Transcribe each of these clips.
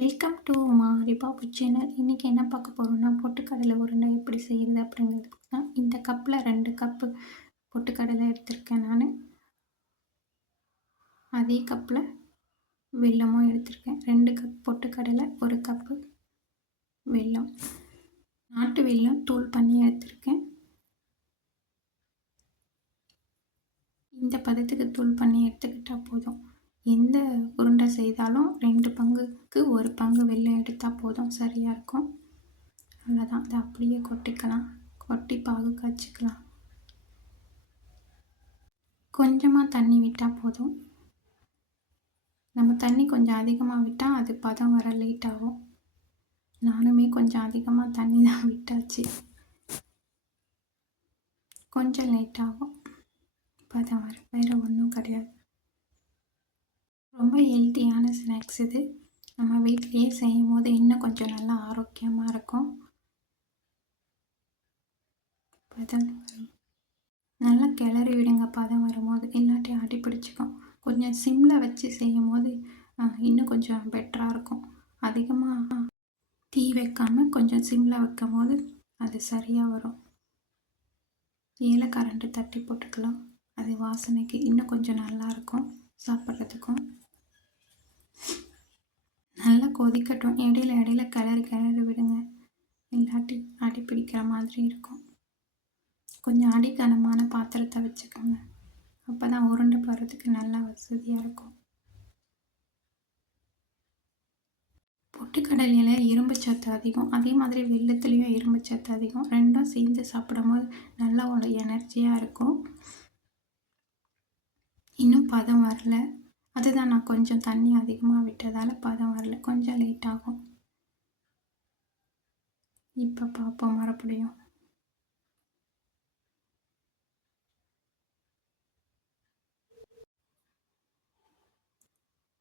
Welcome to Mariba Babu channel இன்றைக்கி என்ன பார்க்க போகிறோம்னா பொட்டுக்கடலை உருண்டை எப்படி செய்கிறது அப்படிங்கிறது தான். இந்த கப்பில் ரெண்டு கப்பு பொட்டுக்கடலை எடுத்திருக்கேன் நான். அதே கப்பில் வெல்லமும் எடுத்திருக்கேன். ரெண்டு கப் பொட்டுக்கடலை ஒரு கப்பு வெல்லம். நாட்டு வெல்லம் தூள் பண்ணி எடுத்திருக்கேன். இந்த பதத்துக்கு தூள் பண்ணி எடுத்துக்கிட்டால் போதும். எந்த உருண்டை செய்தாலும் ரெண்டு பங்குக்கு ஒரு பங்கு வெள்ளம் எடுத்தால் போதும் சரியாக இருக்கும். அவ்வளோதான் அதை அப்படியே கொட்டிக்கலாம். கொட்டி பாகு காய்ச்சிக்கலாம். கொஞ்சமாக தண்ணி விட்டால் போதும். நம்ம தண்ணி கொஞ்சம் அதிகமாக விட்டால் அது பதம் வர லேட் ஆகும். நானுமே கொஞ்சம் அதிகமாக தண்ணி தான் விட்டாச்சு. கொஞ்சம் லேட் ஆகும். பதம் வர வேறு ஒன்றும் கிடையாது. ரொம்ப ஹெல்த்தியான ஸ்நாக்ஸ் இது. நம்ம வீட்லேயே செய்யும் போது இன்னும் கொஞ்சம் நல்லா ஆரோக்கியமாக இருக்கும். பதம் நல்லா கிளறி விடுங்க பதம் வரும்போது. இல்லாட்டி அடி பிடிச்சிக்கும். கொஞ்சம் சிம்மில் வச்சு செய்யும் போது இன்னும் கொஞ்சம் பெட்டராக இருக்கும். அதிகமாக தீ வைக்காமல் கொஞ்சம் சிம்மில் வைக்கும் போது அது சரியாக வரும். ஏலக்கரண்ட்டு தட்டி போட்டுக்கலாம். அது வாசனைக்கு இன்னும் கொஞ்சம் நல்லாயிருக்கும் சாப்பிட்றதுக்கும். நல்லா கொதிக்கட்டும். இடையில இடையில கிளறி கிளறி விடுங்க. இல்லாட்டி அடி பிடிக்கிற மாதிரி இருக்கும். கொஞ்சம் அடிக்கனமான பாத்திரத்தை வச்சுக்கோங்க. அப்போ தான் உருண்டை போடுறதுக்கு நல்லா வசதியாக இருக்கும். பொட்டுக்கடலையில் இரும்பு சத்து அதிகம். அதே மாதிரி வெள்ளத்துலேயும் இரும்பு சத்து அதிகம். ரெண்டும் சேர்ந்து சாப்பிடும்போது நல்லா ஒரு எனர்ஜியாக இருக்கும். இன்னும் பதம் வரல. அதுதான் நான் கொஞ்சம் தண்ணி அதிகமாக விட்டதால் பதம் வரல. கொஞ்சம் லேட் ஆகும். இப்போ பார்ப்போம் மறுபடியும்.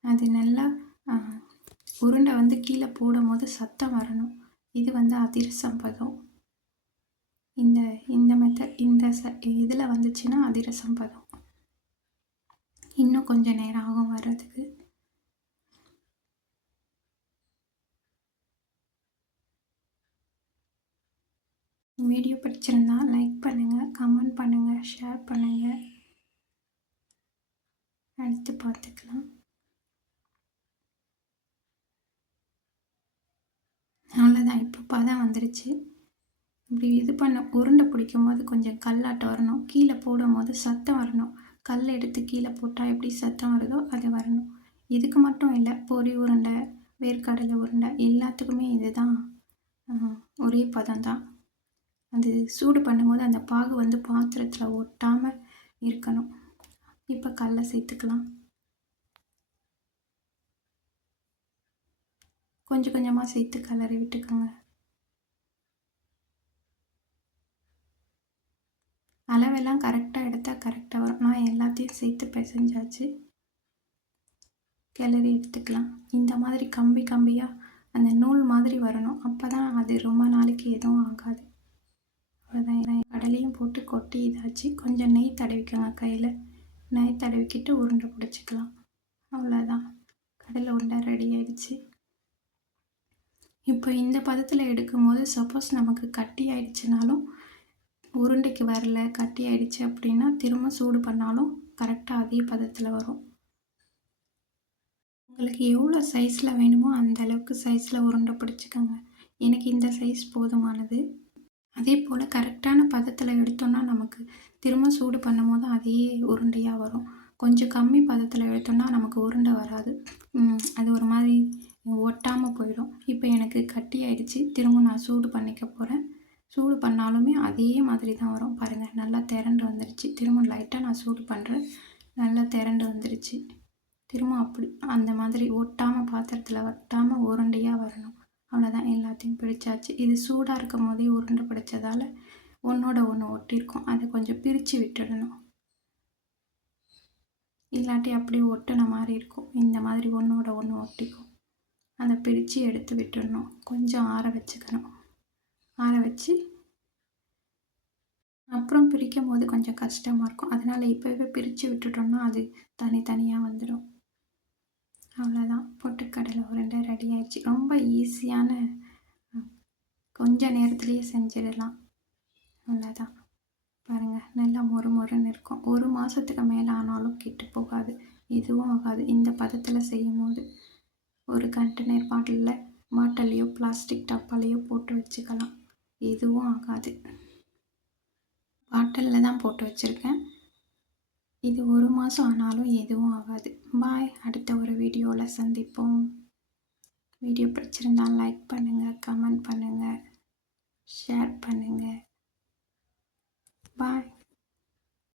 அது நல்லா உருண்டை வந்து கீழே போடும் போது சத்தம் வரணும். இது வந்து அதிரசம் பதம். இந்த இந்த மெத்தட் இந்த ச இதில் வந்துச்சுன்னா அதிரசம் பதம். இன்னும் கொஞ்சம் நேரம் ஆகும் வர்றதுக்கு. வீடியோ பிடிச்சிருந்தா லைக் பண்ணுங்கள் கமெண்ட் பண்ணுங்கள் ஷேர் பண்ணுங்கள் அடுத்து பார்த்துக்கலாம். அவ்வளோதான் இப்போ பதம் வந்துருச்சு. இப்படி இது பண்ண உருண்டை பிடிக்கும் போது கொஞ்சம் கல்லாட்டம் வரணும். கீழே போடும் போது சத்தம் வரணும். கல் எடுத்து கீழே போட்டால் எப்படி சத்தம் வருதோ அது வரணும். இதுக்கு மட்டும் இல்லை பொரி உருண்டை வேர்க்கடலை உருண்டை எல்லாத்துக்குமே இது தான் ஒரே பதம் தான். அது சூடு பண்ணும்போது அந்த பாகு வந்து பாத்திரத்தில் ஒட்டாமல் இருக்கணும். இப்போ கல்லை சேர்த்துக்கலாம். கொஞ்சம் கொஞ்சமாக சேர்த்து கலரி விட்டுக்கோங்க. அளவெல்லாம் கரெக்டாக எடுத்தால் கரெக்டாக வரும். நான் எல்லாத்தையும் சேர்த்து பிசைஞ்சாச்சு. கிளறி எடுத்துக்கலாம். இந்த மாதிரி கம்பி கம்பியாக அந்த நூல் மாதிரி வரணும். அப்போ தான் அது ரொம்ப நாளைக்கு எதுவும் ஆகாது. அவ்வளோதான் கடலையும் போட்டு கொட்டி இதாச்சு. கொஞ்சம் நெய் தடவிக்கோங்க கையில். நெய் தடவிக்கிட்டு உருண்டை பிடிச்சிக்கலாம். அவ்வளோதான் கடலை உருண்டை ரெடி ஆயிடுச்சு. இப்போ இந்த பதத்தில் எடுக்கும்போது சப்போஸ் நமக்கு கட்டி ஆயிடுச்சுனாலும் உருண்டைக்கு வரல கட்டி ஆயிடுச்சு அப்படின்னா திரும்ப சூடு பண்ணாலும் கரெக்டாக அதே பதத்தில் வரும். உங்களுக்கு எவ்வளோ சைஸில் வேணுமோ அந்த அளவுக்கு சைஸில் உருண்டை பிடிச்சிக்கோங்க. எனக்கு இந்த சைஸ் போதுமானது. அதே போல் கரெக்டான பதத்தில் எடுத்தோன்னா நமக்கு திரும்ப சூடு பண்ணும் போது அதே உருண்டையாக வரும். கொஞ்சம் கம்மி பதத்தில் எடுத்தோன்னா நமக்கு உருண்டை வராது. அது ஒரு மாதிரி ஒட்டாமல் போயிடும். இப்போ எனக்கு கட்டி ஆயிடுச்சு. திரும்ப நான் சூடு பண்ணிக்க போகிறேன் சூடு பண்ணாலுமே அதே மாதிரி தான் வரும். பாருங்கள் நல்லா திரண்டு வந்துருச்சு. திரும்ப லைட்டாக நான் சூடு பண்ணுறேன் நல்லா திரண்டு வந்துருச்சு. திரும்ப அப்படி அந்த மாதிரி ஒட்டாமல் பாத்திரத்தில் ஒட்டாமல் உருண்டையாக வரணும். அவ்வளோதான் எல்லாத்தையும் பிடிச்சாச்சு இது சூடாக இருக்கும் போதே உருண்டை பிடிச்சதால் ஒன்றோட ஒன்று ஒட்டியிருக்கும் அதை கொஞ்சம் பிரித்து விட்டுடணும். இல்லாட்டி அப்படியே ஒட்டின மாதிரி இருக்கும். இந்த மாதிரி ஒன்றோட ஒன்று ஒட்டிக்கும். அதை பிரித்து எடுத்து விட்டுடணும். கொஞ்சம் ஆற வச்சுக்கணும். ஆற வச்சு அப்புறம் பிரிக்கும் போது கொஞ்சம் கஷ்டமாக இருக்கும். அதனால் இப்போவே பிரித்து விட்டுட்டோம்னா அது தனித்தனியாக வந்துடும் அவ்வளோதான் பொட்டுக்கடலை உருண்டை ரெடி ஆயிடுச்சு. ரொம்ப ஈஸியான கொஞ்ச நேரத்துலேயே செஞ்சிடலாம். அவ்வளோதான் பாருங்கள் நல்லா மொறு மொறுன்னு இருக்கும். ஒரு மாதத்துக்கு மேலே ஆனாலும் கெட்டு போகாது. எதுவும் ஆகாது. இந்த பதத்தில் செய்யும் போது ஒரு கண்டெய்னர் பாட்டிலில் பாட்டிலையோ பிளாஸ்டிக் டப்பாலையோ போட்டு வச்சுக்கலாம். எதுவும் ஆகாது. பாட்டிலில் தான் போட்டு வச்சுருக்கேன். இது ஒரு மாதம் ஆனாலும் எதுவும் ஆகாது. பாய் அடுத்த ஒரு வீடியோவில் சந்திப்போம். வீடியோ பிடிச்சிருந்தால் லைக் பண்ணுங்கள் கமெண்ட் பண்ணுங்கள் ஷேர் பண்ணுங்கள் பாய்